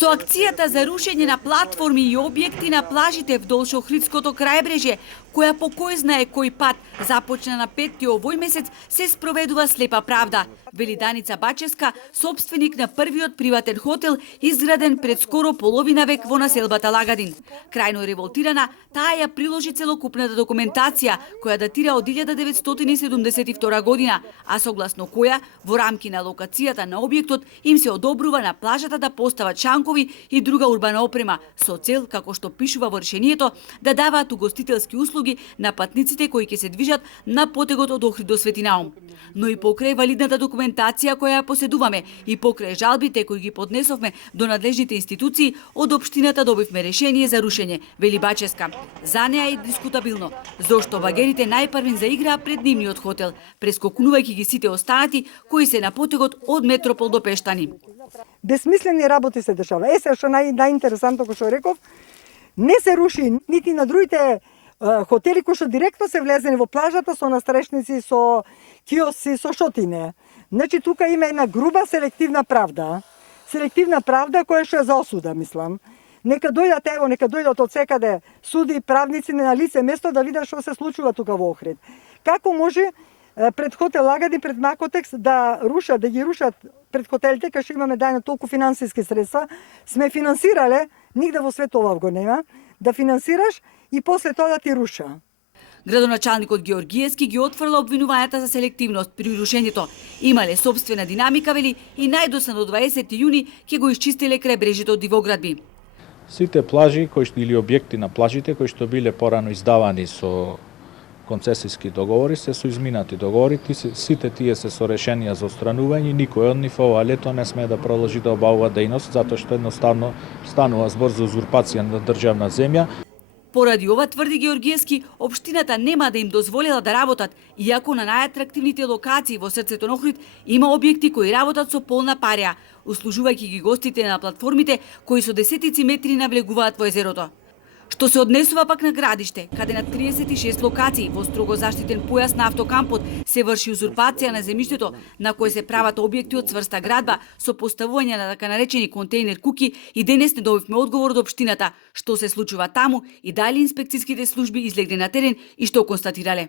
Со акцијата за рушење на платформи и објекти на плажите вдолж Охридското крајбрежје, која по кој знае кој пат започна на 5 овој месец, се спроведува слепа правда, вели Даница Бачевска, собственик на првиот приватен хотел изграден пред скоро половина век во населбата Лагадин. Крајно револтирана, таа ја приложи целокупната документација, која датира од 1972 година, а согласно која во рамки на локацијата на објектот им се одобрува на плажата да постават шанкови и друга урбана опрема, со цел, како што пишува во решението, да даваат угостителски услуги на патниците кои ќе се движат на потегот од Охрид до Свети Наум. Но и покрај валидната документација која ја поседуваме и покрај жалбите кои ги поднесовме до надлежните институции, од општината добивме решение за рушење, вели Бачевска. За неа е дискутабилно, зошто багерите најпрвен заиграа пред нивниот хотел, прескокнувајќи ги сите останати кои се на потегот од Метропол до Пештани. Безсмислени работи се дешава. Се што најинтересантно кој што реков, не се руши нити на другите хотели кои што директно се влезени во плажата со настрешници, со киоси, со шотине. Значи тука има една груба селективна правда. Селективна правда која што е за осуда, мислам. Нека дојдат од секаде суди, правници на лице место да видат што се случува тука во Охрид. Како може пред хотел Лагадин, пред Макотекс да ги рушат пред хотелите, кај што имаме дајано толку финансиски средства, сме финансирале, нигде во свет ова го нема, да финансираш и после тоа да ти руша. Градоначалникот Георгиевски ги отфрла обвинувањата за селективност при рушењето. Имале собствена динамика, вели, и најдосно до 20 јуни ќе го исчистиле крај од дивоградби. Сите плажи или објекти на плажите кои што биле порано издавани со концесиски договори се со изминати договори, сите тие се со решенија за отстранување, никој од нив ова лето не смее да продолжи да обавува дејност затоа што едноставно станува збор за узурпација на државна земја. Поради ова, тврди Георгиевски, општината нема да им дозволела да работат, иако на најатрактивните локации во срцето на Охрид има објекти кои работат со полна пареа, услужувајќи ги гостите на платформите кои со десетици метри навлегуваат во езерото. Што се однесува пак на градиште, каде на 36 локации во строго заштитен појас на автокампот се врши узурпација на земјиштето на кој се прават објекти од цврста градба со поставување на така наречени контејнер куки, и денес не добивме одговор од општината што се случува таму и дали инспекцијските служби излегле на терен и што констатирале.